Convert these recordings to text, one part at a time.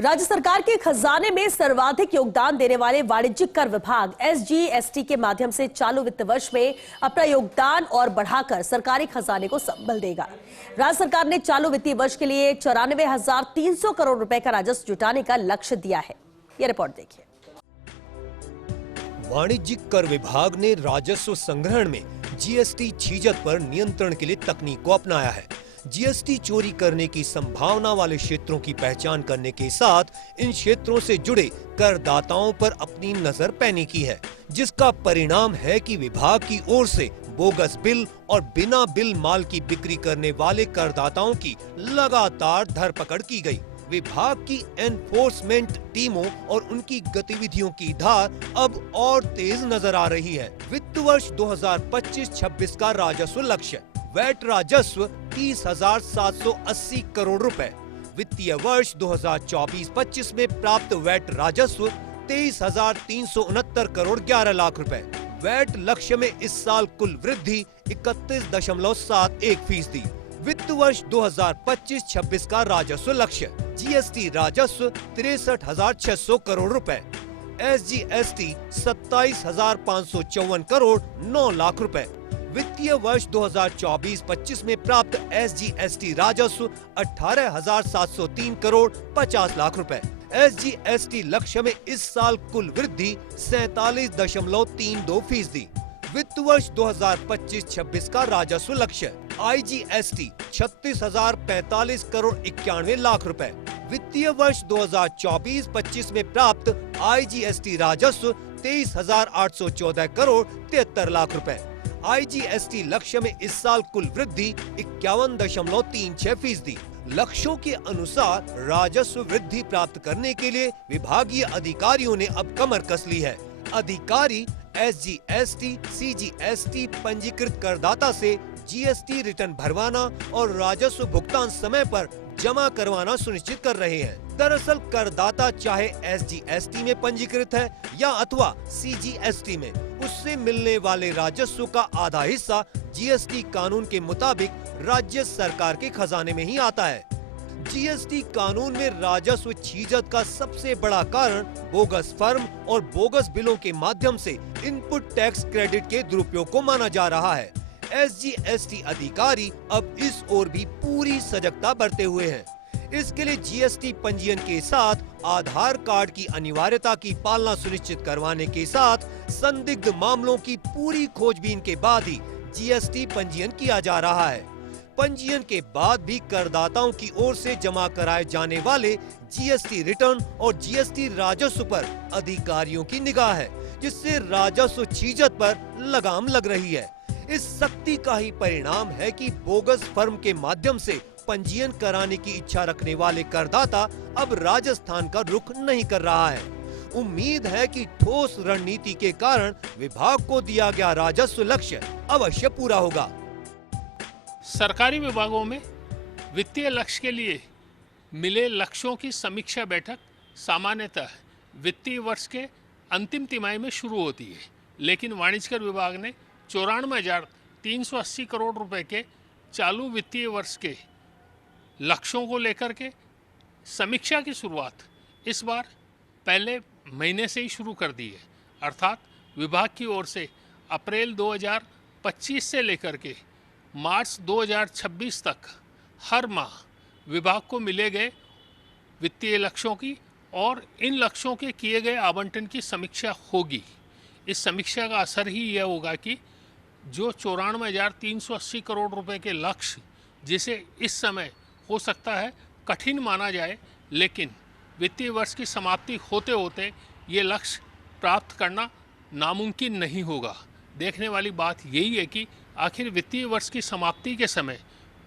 राज्य सरकार के खजाने में सर्वाधिक योगदान देने वाले वाणिज्यिक कर विभाग एसजीएसटी के माध्यम से चालू वित्त वर्ष में अपना योगदान और बढ़ाकर सरकारी खजाने को संबल देगा। राज्य सरकार ने चालू वित्तीय वर्ष के लिए 94,300 करोड़ रुपए का राजस्व जुटाने का लक्ष्य दिया है। ये रिपोर्ट देखिए। वाणिज्यिक कर विभाग ने राजस्व संग्रहण में जीएसटी छीजत पर नियंत्रण के लिए तकनीक को अपनाया है। जीएसटी चोरी करने की संभावना वाले क्षेत्रों की पहचान करने के साथ इन क्षेत्रों से जुड़े करदाताओं पर अपनी नजर पैनी की है, जिसका परिणाम है कि विभाग की ओर से बोगस बिल और बिना बिल माल की बिक्री करने वाले करदाताओं की लगातार धरपकड़ की गई। विभाग की एनफोर्समेंट टीमों और उनकी गतिविधियों की धार अब और तेज नजर आ रही है। वित्त वर्ष 2025-26 का राजस्व लक्ष्य वैट राजस्व 30,780 करोड़ रुपए। वित्तीय वर्ष 2024-25 में प्राप्त वैट राजस्व 23,369 करोड़ 11 लाख रुपए। वैट लक्ष्य में इस साल कुल वृद्धि 31.71%। वित्त वर्ष 2025-26 का राजस्व लक्ष्य जीएसटी राजस्व 63,600 करोड़ रुपए, एसजीएसटी 27,554 करोड़ 9 लाख रुपए। वित्तीय वर्ष 2024-25 में प्राप्त एसजीएसटी राजस्व 18,703 करोड़ 50 लाख रुपए। एसजीएसटी लक्ष्य में इस साल कुल वृद्धि 47.32%। वित्त वर्ष 2025-26 का राजस्व लक्ष्य आईजीएसटी 36,045 करोड़ 91 लाख रुपए। वित्तीय वर्ष 2024-25 में प्राप्त आईजीएसटी राजस्व 23,814 करोड़ 73 लाख रुपए। आईजीएसटी लक्ष्य में इस साल कुल वृद्धि 51.36%। लक्ष्यों के अनुसार राजस्व वृद्धि प्राप्त करने के लिए विभागीय अधिकारियों ने अब कमर कस ली है। अधिकारी एसजीएसटी, सीजीएसटी पंजीकृत करदाता से जीएसटी रिटर्न भरवाना और राजस्व भुगतान समय पर जमा करवाना सुनिश्चित कर रहे हैं। दरअसल करदाता चाहे एसजीएसटी में पंजीकृत है या अथवा सीजीएसटी में, उससे मिलने वाले राजस्व का आधा हिस्सा जीएसटी कानून के मुताबिक राज्य सरकार के खजाने में ही आता है। जीएसटी कानून में राजस्व छीजत का सबसे बड़ा कारण बोगस फर्म और बोगस बिलों के माध्यम से इनपुट टैक्स क्रेडिट के दुरुपयोग को माना जा रहा है। एसजीएसटी अधिकारी अब इस ओर भी पूरी सजगता बरते हुए हैं। इसके लिए जीएसटी पंजीयन के साथ आधार कार्ड की अनिवार्यता की पालना सुनिश्चित करवाने के साथ संदिग्ध मामलों की पूरी खोजबीन के बाद ही जीएसटी पंजीयन किया जा रहा है। पंजीयन के बाद भी करदाताओं की ओर से जमा कराए जाने वाले जीएसटी रिटर्न और जीएसटी राजस्व पर अधिकारियों की निगाह है, जिससे राजस्व छीजत पर लगाम लग रही है। इस सख्ती का ही परिणाम है कि बोगस फर्म के माध्यम से पंजीयन कराने की इच्छा रखने वाले करदाता अब राजस्थान का रुख नहीं कर रहा है। उम्मीद है कि ठोस रणनीति के कारण विभाग को दिया गया राजस्व लक्ष्य अवश्य पूरा होगा। सरकारी विभागों में वित्तीय लक्ष्य के लिए मिले लक्ष्यों की समीक्षा बैठक सामान्यतः वित्तीय वर्ष के अंतिम तिमाही में शुरू होती है, लेकिन वाणिज्यकर विभाग ने 94,380 करोड़ रुपए के चालू वित्तीय वर्ष के लक्ष्यों को लेकर के समीक्षा की शुरुआत इस बार पहले महीने से ही शुरू कर दी है। अर्थात विभाग की ओर से अप्रैल 2025 से लेकर के मार्च 2026 तक हर माह विभाग को मिले गए वित्तीय लक्ष्यों की और इन लक्ष्यों के किए गए आवंटन की समीक्षा होगी। इस समीक्षा का असर ही यह होगा कि जो 94,380 करोड़ रुपए के लक्ष्य, जिसे इस समय हो सकता है कठिन माना जाए, लेकिन वित्तीय वर्ष की समाप्ति होते होते ये लक्ष्य प्राप्त करना नामुमकिन नहीं होगा। देखने वाली बात यही है कि आखिर वित्तीय वर्ष की समाप्ति के समय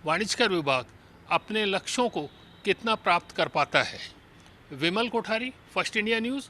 वाणिज्यकर विभाग अपने लक्ष्यों को कितना प्राप्त कर पाता है। विमल कोठारी, फर्स्ट इंडिया न्यूज़।